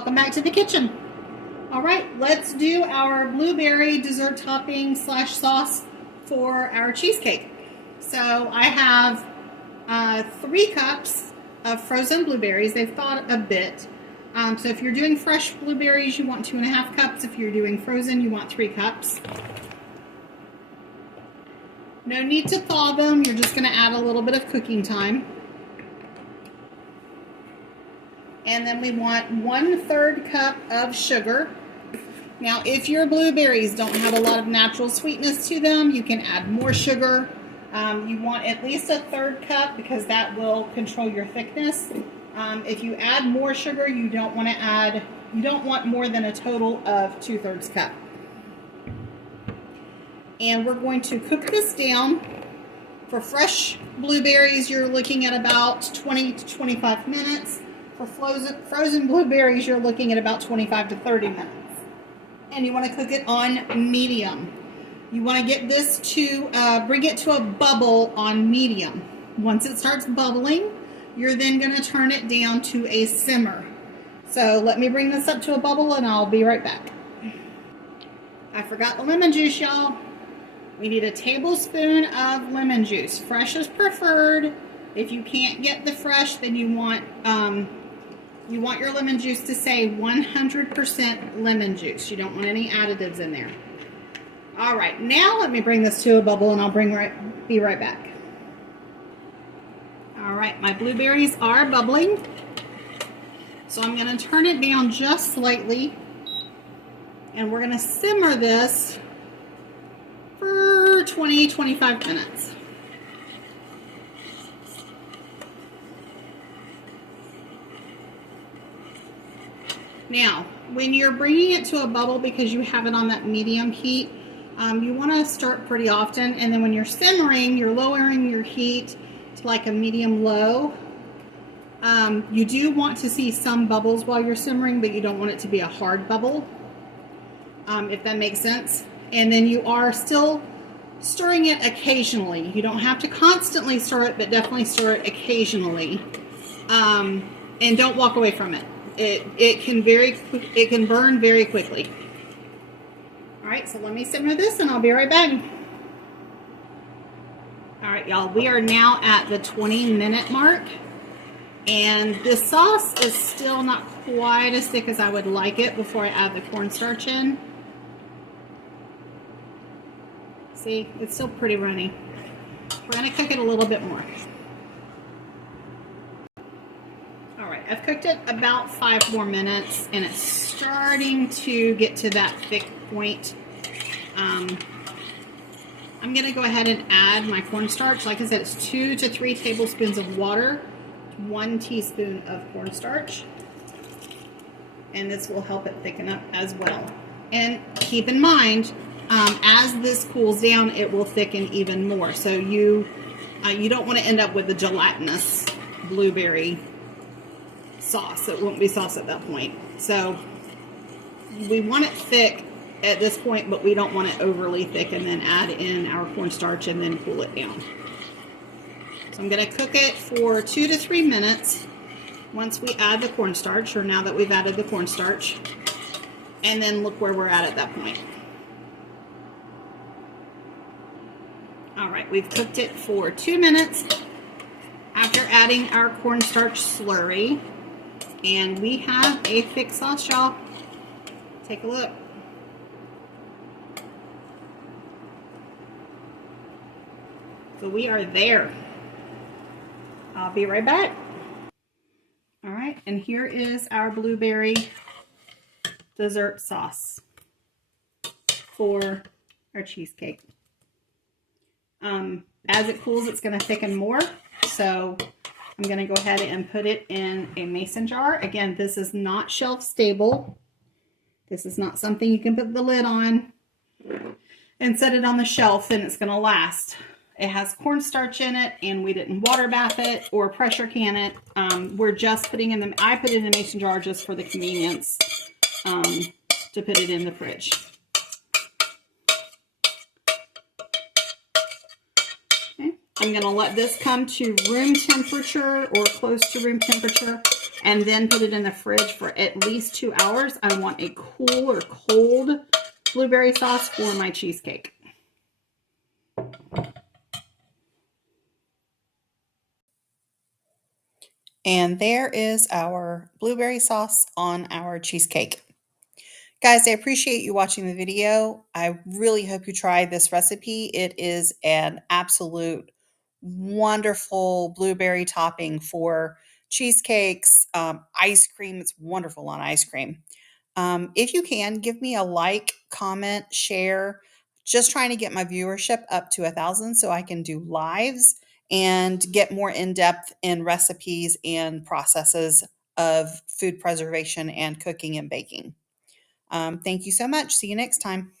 Welcome back to the kitchen. All right, let's do our blueberry dessert topping slash sauce for our cheesecake. So I have 3 cups of frozen blueberries. They've thawed a bit. So if you're doing fresh blueberries, you want 2.5 cups. If you're doing frozen, you want 3 cups. No need to thaw them. You're just going to add a little bit of cooking time. And then we want 1/3 cup of sugar. Now, if your blueberries don't have a lot of natural sweetness to them, you can add more sugar. You want at least 1/3 cup because that will control your thickness. If you add more sugar, you don't want more than a total of 2/3 cup. And we're going to cook this down. For fresh blueberries, you're looking at about 20 to 25 minutes. For frozen blueberries, you're looking at about 25 to 30 minutes. And you want to cook it on medium. You want to get this to, bring it to a bubble on medium. Once it starts bubbling, you're then going to turn it down to a simmer. So let me bring this up to a bubble and I'll be right back. I forgot the lemon juice, y'all. We need a tablespoon of lemon juice. Fresh is preferred. If you can't get the fresh, then you want your lemon juice to say 100% lemon juice. You don't want any additives in there. All right, now let me bring this to a bubble and I'll be right back. All right, my blueberries are bubbling. So I'm gonna turn it down just slightly and we're gonna simmer this for 20-25 minutes. Now, when you're bringing it to a bubble because you have it on that medium heat, you want to start pretty often, and then when you're simmering, you're lowering your heat to like a medium low. You do want to see some bubbles while you're simmering, but you don't want it to be a hard bubble, if that makes sense. And then you are still stirring it occasionally. You don't have to constantly stir it, but definitely stir it occasionally. And don't walk away from it. It can burn very quickly. All right, so let me simmer this and I'll be right back. All right, y'all, we are now at the 20-minute mark. And this sauce is still not quite as thick as I would like it before I add the cornstarch in. See, it's still pretty runny. We're gonna cook it a little bit more. All right, I've cooked it about 5 more minutes and it's starting to get to that thick point. I'm gonna go ahead and add my cornstarch. Like I said, it's 2 to 3 tablespoons of water, 1 teaspoon of cornstarch. And this will help it thicken up as well. And keep in mind, as this cools down, it will thicken even more. So you don't want to end up with a gelatinous blueberry sauce. It won't be sauce at that point. So we want it thick at this point, but we don't want it overly thick, and then add in our cornstarch and then cool it down. So I'm going to cook it for 2 to 3 minutes once we add the cornstarch, or now that we've added the cornstarch, and then look where we're at that point. All right, we've cooked it for 2 minutes after adding our cornstarch slurry, and we have a thick sauce, y'all. Take a look. So we are there. I'll be right back. All right, and here is our blueberry dessert sauce for our cheesecake. As it cools, it's going to thicken more. So I'm going to go ahead and put it in a mason jar. Again, this is not shelf stable. This is not something you can put the lid on and set it on the shelf and it's going to last. It has cornstarch in it, and we didn't water bath it or pressure can it. We're just putting in I put it in a mason jar just for the convenience to put it in the fridge. Okay. I'm going to let this come to room temperature or close to room temperature and then put it in the fridge for at least 2 hours. I want a cool or cold blueberry sauce for my cheesecake. And there is our blueberry sauce on our cheesecake. Guys, I appreciate you watching the video. I really hope you try this recipe. It is an absolute wonderful blueberry topping for cheesecakes, ice cream. It's wonderful on ice cream. If you can, give me a like, comment, share. Just trying to get my viewership up to 1,000 so I can do lives and get more in depth in recipes and processes of food preservation and cooking and baking. Thank you so much. See you next time.